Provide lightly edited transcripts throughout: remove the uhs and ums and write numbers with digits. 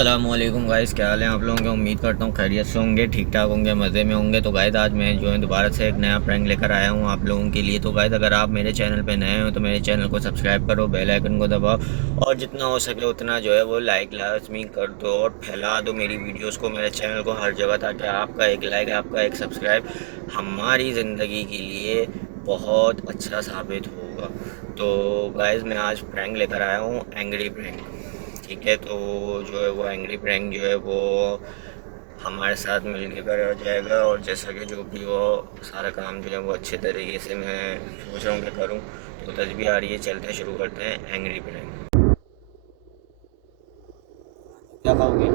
अस्सलामुअलैकुम गाइस, क्या हाल है आप लोगों के। उम्मीद करता हूँ खैरियत से होंगे, ठीक ठाक होंगे, मज़े में होंगे। तो गाइस आज मैं जो है दोबारा से एक नया प्रैंक लेकर आया हूँ आप लोगों के लिए। तो गाइस अगर आप मेरे चैनल पे नए हो तो मेरे चैनल को सब्सक्राइब करो, बेल आइकन को दबाओ और जितना हो सके उतना जो है वो लाइक लाजमी कर दो और फैला दो मेरी वीडियोज़ को, मेरे चैनल को हर जगह, ताकि आपका एक लाइक, आपका एक सब्सक्राइब हमारी ज़िंदगी के लिए बहुत अच्छा साबित होगा। तो गाइस मैं आज प्रैंक लेकर आया हूँ, एंग्री प्रैंक। ठीक है, तो जो है वो एंग्री प्रैंक जो है वो हमारे साथ मिलकर करा जाएगा और जैसा कि जो भी वो सारा काम जो है वो अच्छे तरीके से मैं सोच रहा हूँ कि करूँ। तो तस्वीर आ रही है, चलते हैं, शुरू करते हैं एंग्री प्रैंक। क्या खाओगे?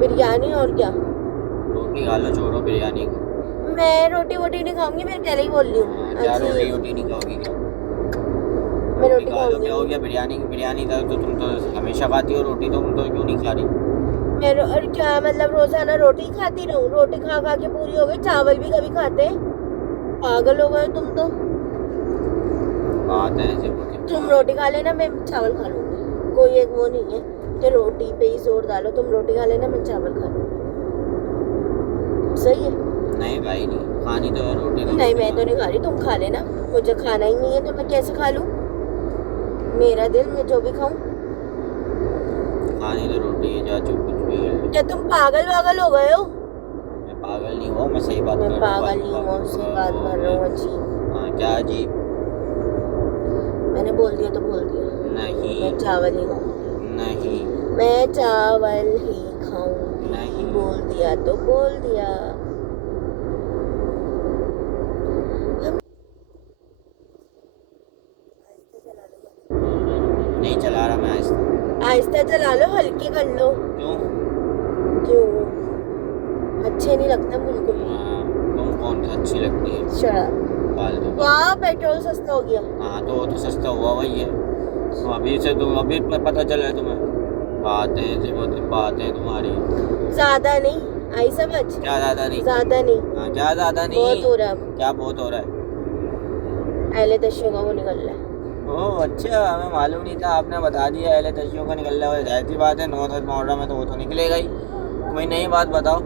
बिरयानी। और क्या? रोटी खा लो, छोड़ो बिरयानी को। मैं रोटी वोटी नहीं खाऊंगी, मैं पहले ही बोल रही हूँ। क्या रोटी वोटी नहीं खाओगी क्या? मैं रोटी खा लो, खाऊंगी। क्या हो गया? बिरयानी बिरयानी तो तुम तो हमेशा खाती हो रोटी, तो तुम तो क्यों नहीं खा रही? मैं और क्या मतलब रोजाना रोटी खाती रहूँ? रोटी खा खा के पूरी हो गई। चावल भी कभी खाते हैं? पागल हो गए तुम तो। बात है तुम रोटी खा लेना, मैं चावल खा लूंगी। कोई एक वो नहीं है कि रोटी पे ही जोर डालो। तुम रोटी खा लेना, मैं चावल खा लूंगी। सही है? नहीं भाई, नहीं खानी तो है रोटी। नहीं, मैं तो नहीं खा रही, तुम खा लेना। मुझे खाना ही नहीं है तो मैं कैसे खा लूँ? मेरा दिल, मैं जो भी खाऊं। खानी तो रोटी है, जा चुप, कुछ भी है। क्या तुम पागल वागल हो गए हो? मैं पागल नहीं हुआ, मैं सही बात कर रहा हूँ। पागल नहीं हुआ, उसकी बात कर रहा हूँ। अजीब। हाँ, क्या अजीब? मैंने बोल दिया तो बोल दिया। नहीं, मैं चावल ही खाऊंगी। नहीं, मैं चावल ही खाऊंगी। नहीं। बोल दिया तो बोल दिया। नहीं चला रहा मैं आहिस्ता। आहिस्ता चला लो, हल्के कर लो। क्यों? क्यों? अच्छे नहीं लगता बिल्कुल भी। तुम कौन सा अच्छी लगती है? शराब। फालतू। वाह, पेट्रोल सस्ता हो गया। हाँ, तो वो तो सस्ता हुआ वही है। तो अभी से तुम अभी पता चला है तुम्हें? बातें तुम्हारी ज्यादा नहीं आई समझ? क्या ज्यादा नहीं? ज्यादा नहीं। हाँ, क्या ज्यादा नहीं? बहुत हो रहा है। क्या बहुत हो रहा है? पहले दशों का वो निकल रहा है। ओह अच्छा, हमें मालूम नहीं था, आपने बता दिया। अहले तशियों का निकल रहा है, जाहिर सी बात है, 9-10 मुहर्रम में तो वो तो निकलेगा ही। कोई नई बात बताओ।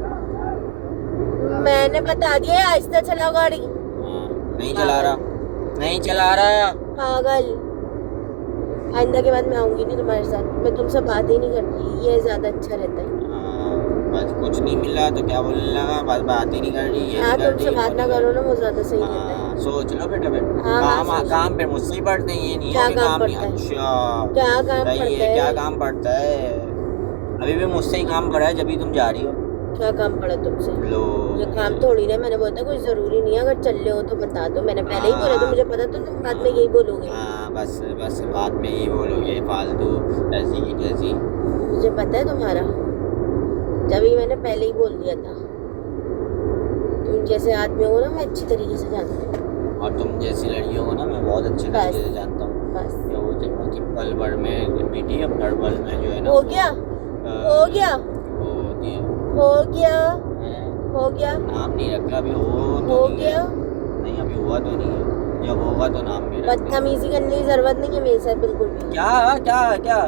मैंने बता दिया, आहिस्ता चलाओ गाड़ी। नहीं चला रहा, नहीं चला रहा। पागल। आइंदा के बाद मैं आऊंगी नहीं तुम्हारे साथ। मैं तुमसे बात ही नहीं करती, ये ज्यादा अच्छा रहता है। बस कुछ नहीं मिला तो क्या बोलने लगा, बस बात ही नहीं कर रही है। हाँ, तुमसे बात ना करो ना, वो ज्यादा सही रहता है। सोच लो बेटा बेटा। हाँ, काम पे मुझसे ही पढ़ते हैं, ये नहीं क्या है कि काम काम नहीं। पड़ता है? अच्छा, क्या काम सही पड़ता है, क्या है? काम पड़ता है? अभी भी मुझसे ही काम पड़ा है, जब भी तुम जा रही हो। क्या काम पड़ा तुमसे? लो, ये काम थोड़ी ना। मैंने बोला था कुछ जरूरी नहीं है, अगर चल रहे हो तो बता दो। मैंने पहले ही बोला था, मुझे पता तो तुम बाद में यही बोलोगे। बस बस बाद में ही बोलोगे फालतू ऐसी की तैसी। मुझे पता है तुम्हारा, जब ही मैंने पहले ही बोल दिया था। तुम जैसे आदमी हो ना, मैं अच्छी तरीके से जानती हूँ। और तुम जैसी लड़कियों को ना मैं बहुत अच्छे तरीके से जानता हूँ। बस वो पल भर में बेटी, अब हर पल में जो है ना हो गया, हो गया, वो होती है। हो गया, हो गया। नाम नहीं रखा अभी, हो गया। नहीं, अभी हुआ तो नहीं है, जब होगा तो नाम भी रख। बदतमीजी करने की जरूरत नहीं है मेरे साथ, बिल्कुल भी। क्या क्या क्या?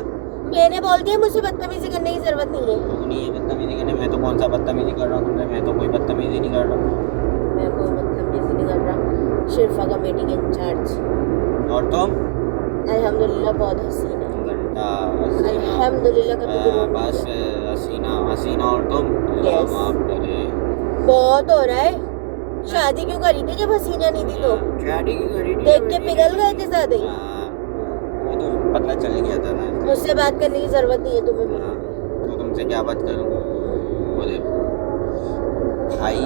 मैंने बोल दिया, मुझे बदतमीजी करने की जरूरत नहीं है। क्यों नहीं है बदतमीजी करने? मैं तो कौन सा बदतमीजी कर रहा हूँ तुमसे? मैं तो कोई बदतमीजी नहीं कर रहा। मैं कोई बदतमीजी नहीं कर रहा। शिरफा का मीटिंग इंचार्ज। और तुम? अल्हम्दुलिल्लाह बहुत हसीन है। घंटा हसीना। अल्हम्दुलिल्लाह कभी गुरूर नहीं बस किया। हसीना हसीना। और तुम? Yes. माफ करे। बहुत हो रहा है। शादी क्यों करी थी जब हसीना नहीं थी तो? शादी की करी थी, देख के पिघल गए थे ज्यादा ही। वो तो पता चल गया था ना। मुझसे बात करने की जरूरत नहीं है तुम्हें बिल्कुल भी। तो तुमसे क्या बात करूं? बोले भाई,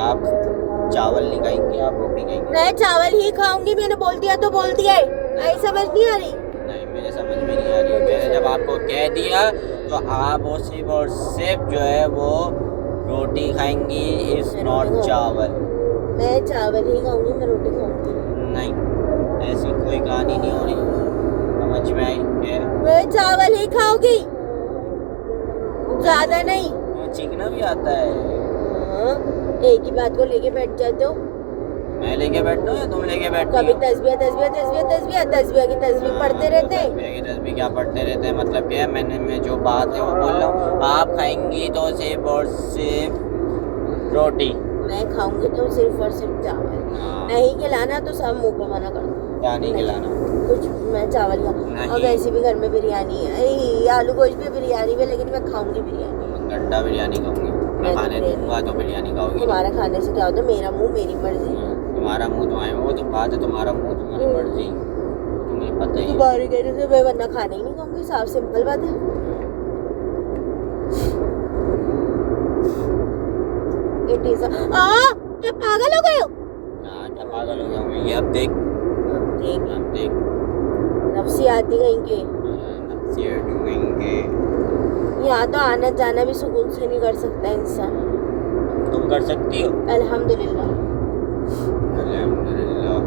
आप चावल नहीं खाएंगे, आप रोटी खाएंगे? मैं चावल ही खाऊंगी, मैंने बोल दिया तो बोल दिया है। आई समझ नहीं आ रही? नहीं, मेरे समझ में नहीं आ रही। मैंने जब आपको कह दिया तो आप वो सिर्फ और सिर्फ जो है वो रोटी खाएंगी, इज नॉट चावल। मैं चावल ही खाऊंगी, मैं रोटी खाऊंगी नहीं, ऐसी कोई कहानी नहीं हो रही, समझ में आई है? मैं चावल ही खाऊंगी, ज्यादा नहीं। चीखना भी आता है? हाँ, एक ही बात को लेके बैठ जाते हो। मैं लेके बैठता हूँ या तुम लेके बैठती कभी हो? तस्बीह तस्बीह तस्बीह तस्बीह तस्बीह की तस्बीह पढ़ते रहते हैं। तस्बीह की तस्बीह क्या पढ़ते रहते हैं? मतलब क्या है, मैं जो बात है वो बोल रहा हूँ। आप खाएंगी तो सिर्फ और सिर्फ रोटी। मैं खाऊंगी तो सिर्फ और सिर्फ चावल, हाँ। नहीं खिलाना तो सब मुंह पे मना कर दो। क्या नहीं खिलाना? कुछ मैं चावल का, नहीं। और वैसे भी घर में बिरयानी है, अरे आलू गोश्त भी बिरयानी में, लेकिन मैं खाऊंगी बिरयानी। गड्ढा बिरयानी खाऊंगी मैं, मैं तो खाने बिरयानी- दूंगा तो बिरयानी खाओगी। तुम्हारा खाने से क्या होता है? मेरा मुंह मेरी मर्जी। तुम्हारा मुंह तुम्हारे, वो तो बात है, तुम्हारा मुंह तुम्हारी मर्जी, तुम्हें पता ही है। तुम्हारे कहने से मैं वरना खाना ही नहीं खाऊंगी, साफ सिंपल बात है। It is क्या पागल हो गए हो? हाँ, क्या पागल हो गया हूँ ये? अब देख, अब देख नफसी आती कहीं के। नफसिया डूबेंगे। यहाँ तो आना जाना भी सुकून से नहीं कर सकता इंसान। तुम कर सकती हो? अल्हम्दुलिल्लाह। अल्हम्दुलिल्लाह।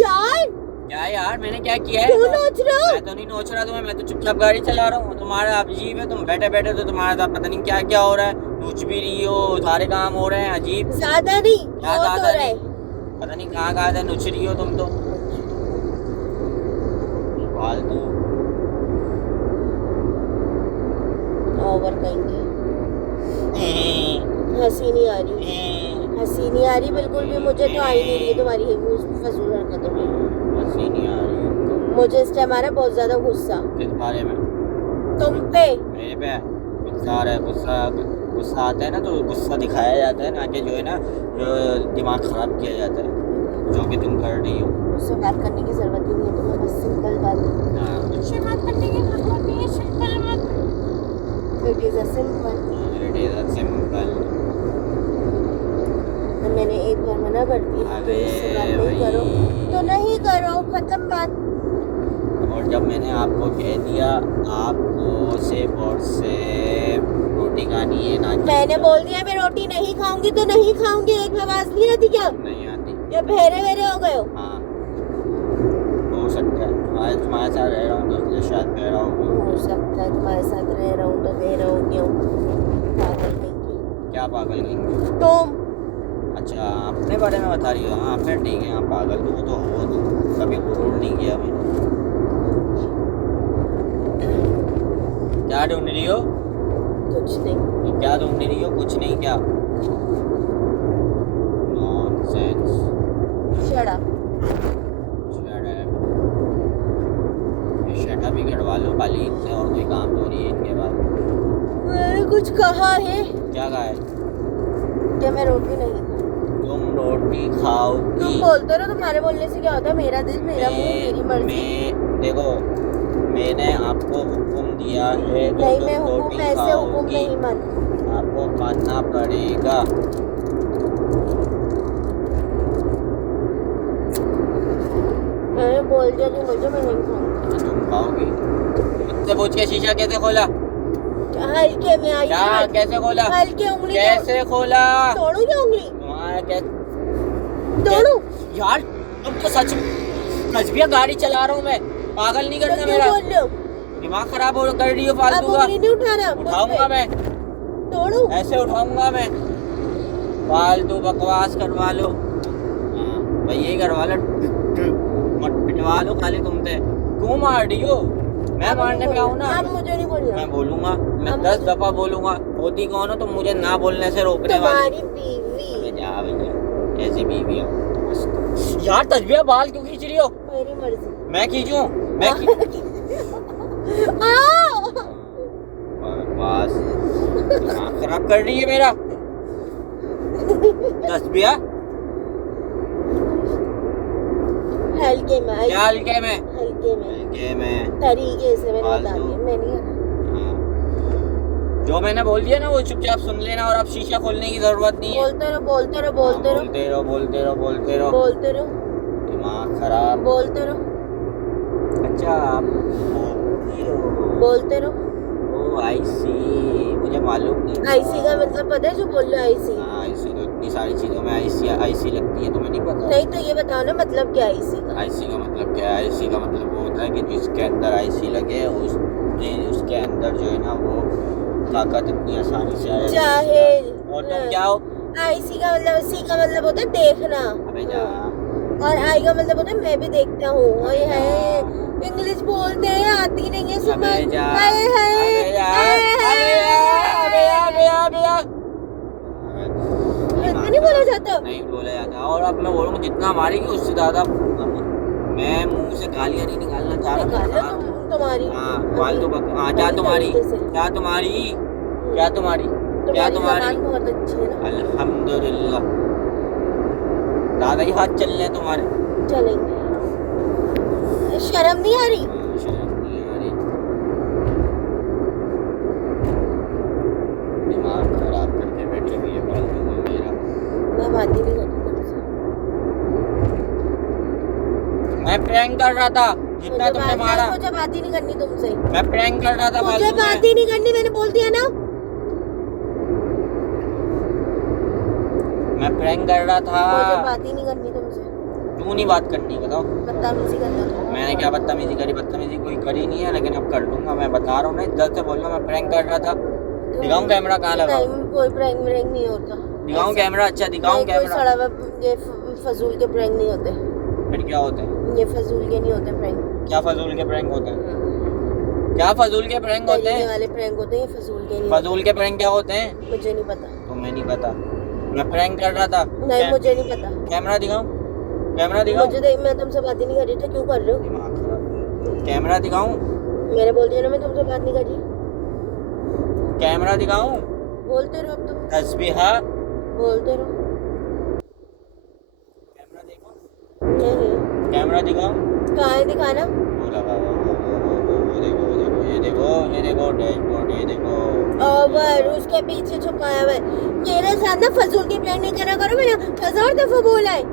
यार क्या यार, मैंने क्या किया है? क्यों नोच रहे हो? मैं तो नहीं नोच रहा तुम्हें, मैं तो चुपचाप गाड़ी चला रहा हूँ। तुम्हारा अजीब है, तुम बैठे बैठे तो तुम्हारे साथ पता नहीं क्या क्या हो रहा है। नोच भी रही हो, सारे काम हो रहे हैं अजीब। ज्यादा नहीं, क्या बहुत हो ज्यादा रहा है। नहीं? पता नहीं कहाँ कहाँ से नोच रही हो तुम तो फालतू। ओवर कहेंगे। हंसी नहीं आ रही, हंसी नहीं आ रही बिल्कुल भी। मुझे तो आ ही नहीं रही तुम्हारी फजूल हरकतों पे। हंसी नहीं आ रही। मुझे इस टाइम आ रहा है बहुत ज्यादा गुस्सा किस बारे में? तुम पे। मेरे पे गुस्सा आ रहा है? गुस्सा आता है ना तो गुस्सा दिखाया जाता है, ना कि जो है ना, जो दिमाग खराब किया जाता है, जो कि तुम कर रही हो। मुझसे बात करने की जरूरत ही नहीं है तुम्हें, बस सिंपल बात है। मुझसे बात करने की जरूरत नहीं है, सिंपल बात। It is a simple. It is a simple. मैंने एक बार मना कर दिया अबे नहीं करो तो नहीं करो, खत्म बात। और जब मैंने आपको कह दिया आपको सिर्फ और सिर्फ रोटी खानी है ना, मैंने बोल दिया मैं रोटी नहीं खाऊंगी तो नहीं खाऊंगी, एक में आवाज नहीं आती क्या? नहीं आती। ये बहरे बहरे हो गए हो? हाँ, हो सकता है तुम्हारे साथ रह रहा हूँ तो इसलिए शायद कह रहा हूँ। हो सकता है तुम्हारे साथ रह रहा हूँ तो बह रहा हूँ। क्यों पागल नहीं? क्या पागल कहेंगे? तुम अच्छा, अपने बारे में बता रही हो? हाँ, फिर ठीक है। हाँ, पागल तो हो तुम, कभी गुरूर नहीं किया मैंने। क्या ढूंढ रही हो? कुछ नहीं। तो क्या ढूंढ रही हो? कुछ नहीं क्या? Nonsense. Shut up. Shut up ही कटवा लो खाली इनसे, और कोई काम तो नहीं है इनके पास। मैंने कुछ कहा है? क्या कहा है? क्या मैं रोटी नहीं? तुम रोटी खाओगी? तुम बोलते रहो, तुम्हारे बोलने से क्या होता है? मेरा दिल मेरा मुंह मेरी मर्जी। देखो, मैंने आपको हुक्म दिया है तो नहीं, तुम मैं हुक्म रोटी ऐसे हुक्म खाओगी। नहीं मानती। आपको मानना पड़ेगा। मैं बोल जाती मुझे, मैं नहीं खाऊंगी। तुम खाओगी? मुझसे पूछ के शीशा कैसे खोला? हल्के में आई। क्या कैसे खोला? हल्के उंगली कैसे खोला? तोड़ू क्या उंगली? तुम्हारा कैसे तोड़ू? यार, तुम तो सच तस्बीह गाड़ी चला रहा हूँ मैं, पागल नहीं करना क्यों मेरा। बोल रहे हो? दिमाग खराब हो कर रही हो अब फालतू का। उंगली नहीं उठाना मुझ उठाऊंगा पे। मैं, तोड़ू? ऐसे उठाऊंगा मैं। फालतू बकवास करवा लो। हाँ, भाई यही करवा लो, मत पिटवा लो खाली तुमसे। क्यों मार रही हो? मैं अब मारने पे आऊँ ना? अब मुझे नहीं बोलना। मैं बोलूंगा, मैं अब 10 मुझे- दफा बोलूंगा। होती कौन हो तुम मुझे ना बोलने से रोकने वाली? तुम्हारी बीवी। जा भैया, ऐसी बीवी हो। यार, तस्बीह बाल क्यों खींच रही हो? मेरी मर्जी। मैं खींचूं? मैं आओ! बस, दिमाग खराब कर रही है मेरा। तस्बीह हल्के में आई। क्या हल्के में? हल्के में हल्के में तरीके से मैंने बता फालतू। दिया, मैं नहीं आना। हाँ। जो मैंने बोल दिया ना वो चुपचाप सुन लेना, और अब शीशा खोलने की जरूरत नहीं है। बोलते रहो बोलते रहो हाँ, बोलते रहो बोलते रहो बोलते रहो बोलते रहो। बोलते रहो दिमाग खराब। बोलते रहो अच्छा, आप बोलती हो? बोलते रहो। ओ आई सी, मुझे मालूम नहीं था। आईसी का मतलब पता है? जो बोल रहे हो आईसी। हाँ, आईसी तो इतनी सारी चीजों में आईसी लगती है, तुम्हें नहीं पता? नहीं तो ये बताओ ना, मतलब क्या आईसी का? आईसी का मतलब क्या है? आईसी का मतलब वो होता है कि जिसके अंदर आईसी लगे उसके अंदर जो है ना वो ताकत इतनी आसानी से आ जाती है। जाहिल। और तुम क्या हो? सी का मतलब होता है देखना। अबे जा। और आई का मतलब होता है मैं भी देखता हूँ। और ये है इंग्लिश बोलते हैं आती नहीं है समझ। अबे जा। हाय हाय अबे जा। इतना नहीं बोला जाता। नहीं बोला जाता। और अब मैं बोलूँगा जितना मारेगी उससे ज्यादा मैं मुंह से गालियां नहीं निकालना चाह रहा। तुम्हारी हाँ फालतू हाँ क्या तुम्हारी क्या तुम्हारी क्या तुम्हारी क्या तुम्हारी जबान बहुत अच्छी है ना। अल्हम्दुलिल्लाह दादा ही हाथ चल रहे हैं तुम्हारे। चलेंगे। शर्म नहीं आ रही। शर्म नहीं आ रही। दिमाग खराब करके बैठी हुई है फालतू में मेरा। मैं बात ही नहीं करती तुमसे। मैं प्रैंक कर रहा था जितना तुमने मारा। मुझे बात ही नहीं करनी तुमसे। मैं प्रैंक कर रहा था मुझे फालतू बात में। ही नहीं करनी मैंने बोल दिया ना। मैं प्रैंक कर रहा था। मुझे बात ही नहीं करनी तुमसे। क्यों नहीं बात करनी बताओ। बदतमीजी कर लो तुम। मैंने क्या बदतमीजी करी। बदतमीजी कोई करी नहीं है लेकिन अब कर दूंगा। मैं बता रहा हूँ ना इज्जत से बोल रहा हूँ मैं प्रैंक कर रहा था। दिखाऊं कैमरा कहाँ लगा। नहीं कोई प्रैंक व्रैंक नहीं होता। दिखाऊं कैमरा। अच्छा दिखाऊं कैमरा। सड़ा ये फजूल के प्रैंक नहीं होते। फिर क्या होते हैं। ये फजूल के नहीं होते प्रैंक। क्या फजूल के प्रैंक होते हैं। क्या फजूल के प्रैंक होते हैं। वाले प्रैंक होते हैं फजूल के नहीं। फजूल के प्रैंक क्या होते हैं मुझे नहीं पता। तुम्हें नहीं पता। मैं प्रैंक कर रहा था। नहीं मुझे नहीं पता। कैमरा दिखाऊं कैमरा दिखाऊं। मुझे देख मैं तुमसे बात ही नहीं कर रही थी। क्यों कर रहे हो। दिमाग खराब। कैमरा दिखाऊं। मैंने बोल दिया ना मैं तुमसे बात नहीं कर रही। कैमरा दिखाऊं। बोलते रहो अब तुम। तस्बीहा बोलते रहो। कैमरा देखो। नहीं कैमरा दिखाओ। कहाँ है दिखाना। वो लगा वो देखो ये देखो डैशबोर्ड ये देखो। और उसके पीछे छुपाया हुआ है। मेरे साथ ना फजूल की प्लान नहीं करा करो। मैंने 1000 दफा बोला है।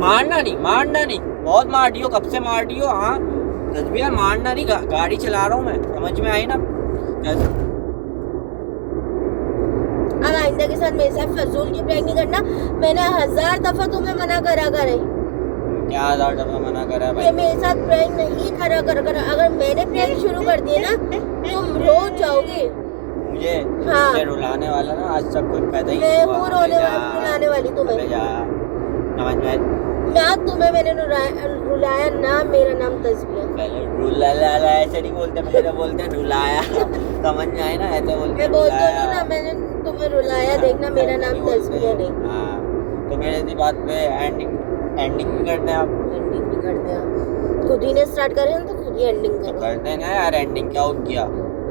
मारना नहीं बहुत मार दियो। कब से मार दियो। हाँ तस्बीह मारना नहीं। गाड़ी चला रहा हूँ मैं। समझ में आई ना। अब आइंदा के साथ मेरे साथ फजूल की प्रैंक नहीं करना। मैंने 1000 दफा तुम्हें मना करा करे। क्या 1000 दफा मना करा भाई। ये मेरे साथ प्रैंक नहीं करा कर। अगर मैंने प्रैंक शुरू कर दिए ना तुम रो जाओगे। मुझे हाँ। मुझे रुलाने वाला ना आज तक कोई पैदा ही मैं नहीं हुआ। हूँ रुलाने वाली तुम्हें। समझ में ना तुम्हें मैंने रुलाया ना। मेरा नाम तस्बीह। पहले रुलाया ऐसे नहीं बोलते। पहले बोलते रुलाया। समझ में आए ना ऐसे बोलते। मैं बोलती हूँ ना मैंने तुम्हें रुलाया। देखना मेरा नाम तस्बीह नहीं। हाँ तो मेरे इसी बात पे एंडिंग भी करते हैं आप। एंडिंग भी कर दे आप। खुद ही ने स्टार्ट करे तो खुद ही एंडिंग तो करो। करते हैं ना यार। एंडिंग क्या हो गया।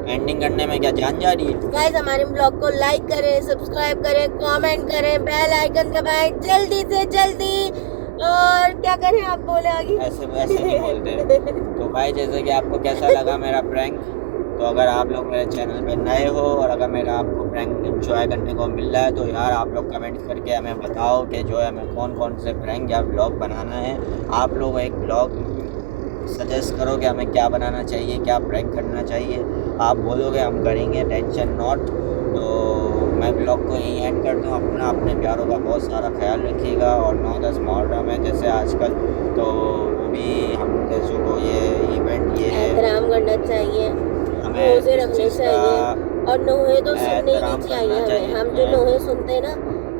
एंडिंग करने में क्या जान जा रही है। गाइस हमारे ब्लॉग को लाइक करें सब्सक्राइब करें कमेंट करें बेल आइकन दबाएं जल्दी से जल्दी। और क्या करें आप बोले आगे। ऐसे नहीं बोलते। तो भाई जैसे कि आपको कैसा लगा मेरा प्रैंक। तो अगर आप लोग मेरे चैनल पे नए हो और अगर मेरा आपको प्रैंक एंजॉय करने को मिल रहा है तो यार आप लोग कमेंट करके हमें बताओ कि जो है हमें कौन कौन से प्रैंक या ब्लॉग बनाना है। आप लोग एक ब्लॉग सजेस्ट करो कि हमें क्या बनाना चाहिए क्या प्रैंक करना चाहिए। आप बोलोगे हम करेंगे टेंशन नॉट। तो मैं ब्लॉग को यहीं एंड करता हूँ। अपने प्यारों का बहुत सारा ख्याल रखिएगा। और 9-10 मुहर्रम है जैसे आजकल तो वो भी हम जैसे को ये इवेंट ये है एहतराम करना चाहिए। हमें रोजे रखने चाहिए। और नोहे तो सुनने ही नहीं चाहिए हमें। हम जो नोहे सुनते हैं ना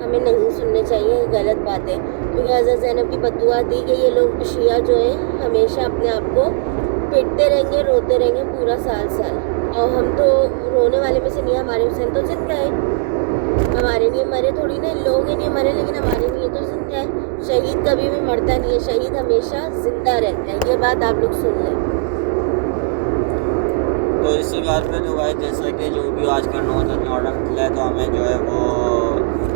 हमें नहीं सुनने चाहिए। गलत बात है। क्योंकि हज़रत ज़ैनब की बद्दुआ दी कि ये लोग शिया जो है हमेशा अपने आप को पीटते रहेंगे रोते रहेंगे पूरा साल। और हम तो रोने वाले में से नहीं। हमारे हुसैन तो जिंदा है। हमारे लिए मरे थोड़ी ना। लोग ही नहीं मरे लेकिन हमारे लिए तो जिंदा है। शहीद कभी भी मरता नहीं है। शहीद हमेशा जिंदा रहता है। ये बात आप लोग सुन लें। तो इसी बात पे तो भाई जैसे कि जो भी आज का 9-10 मुहर्रम निकला है तो हमें जो है वो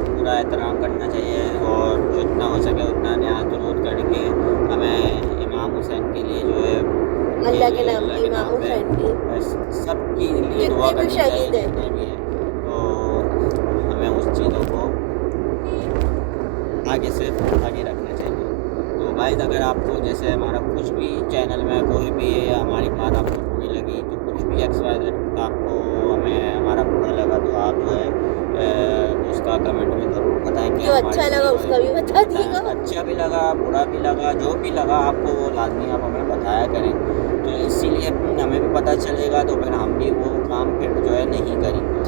पूरा एहतराम करना चाहिए। और जितना हो सके उतना न्याज दुरूद करके हमें इमाम हुसैन के लिए जो है अल्लाह के नाम की इमाम हुसैन की सबके लिए दुआ जितने भी करनी शहीद चाहिए हैं। जितने भी हैं। तो हमें उस चीज़ों को आगे से आगे रखना चाहिए। तो भाई अगर आपको जैसे हमारा कुछ भी चैनल में कोई भी हमारी बात आपको बुरी लगी तो कुछ भी XYZ आपको हमें हमारा बुरा लगा तो आप जो है उसका कमेंट में ज़रूर बताएंगे। जो अच्छा लगा उसका भी बता दीजिएगा। अच्छा भी लगा बुरा भी लगा जो भी लगा आपको वो लाजमी आप हमें बताया करें। तो इसीलिए हमें भी पता चलेगा, तो फिर हम भी वो काम फिर जो है नहीं करेंगे।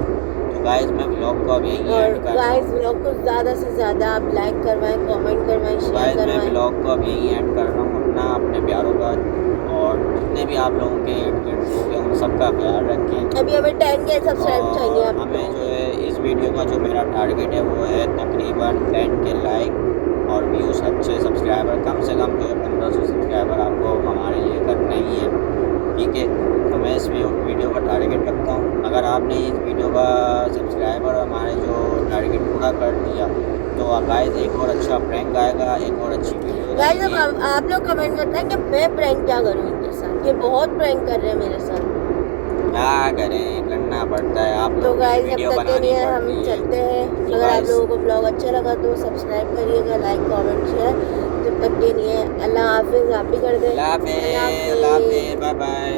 तो गाइस मैं ब्लॉग को अब यहीं और एंड कर रहा गाइस हूँ। व्लॉग को ज़्यादा से ज़्यादा आप लाइक करवाएं, कमेंट करवाएं, शेयर गाइस मैं करवाएं। ब्लॉग को अब यहीं एंड कर रहा हूँ। अपना अपने प्यारों का और जितने भी आप लोगों के लोग हैं उन सबका ख्याल रखें। अभी हमें 10K सब्सक्राइब चाहिए और आप हमें लोगों जो के। है इस वीडियो का जो मेरा टारगेट है वो है तकरीबन 10K लाइक और व्यूज़, अच्छे सब्सक्राइबर, कम से कम जो है 1500 सब्सक्राइबर आपको हमारे लिए करना ही है, ठीक है। तो मैं इस वीडियो का टारगेट रखता हूँ। अगर आपने इस वीडियो का सब्सक्राइबर हमारे जो टारगेट पूरा कर दिया तो गाइस एक और अच्छा प्रैंक आएगा, एक और अच्छी वीडियो गाइस अब आएगी। आप लोग कमेंट बताएं कि मैं प्रैंक क्या करूं इनके साथ। ये बहुत प्रैंक कर रहे हैं मेरे साथ। क्या करें, करना पड़ता है, आप तो लोगों के लिए गाइस जब वीडियो तक के बनानी लिए हम पड़ती है। चलते हैं। तो अगर आप गाइस लोगों को ब्लॉग अच्छा लगा तो सब्सक्राइब करिएगा, लाइक कमेंट शेयर। जब तक के लिए अल्लाह हाफिज़। आप भी कर दें। अल्लाह अल्लाह हाफिज़, हाफिज़। Bye bye.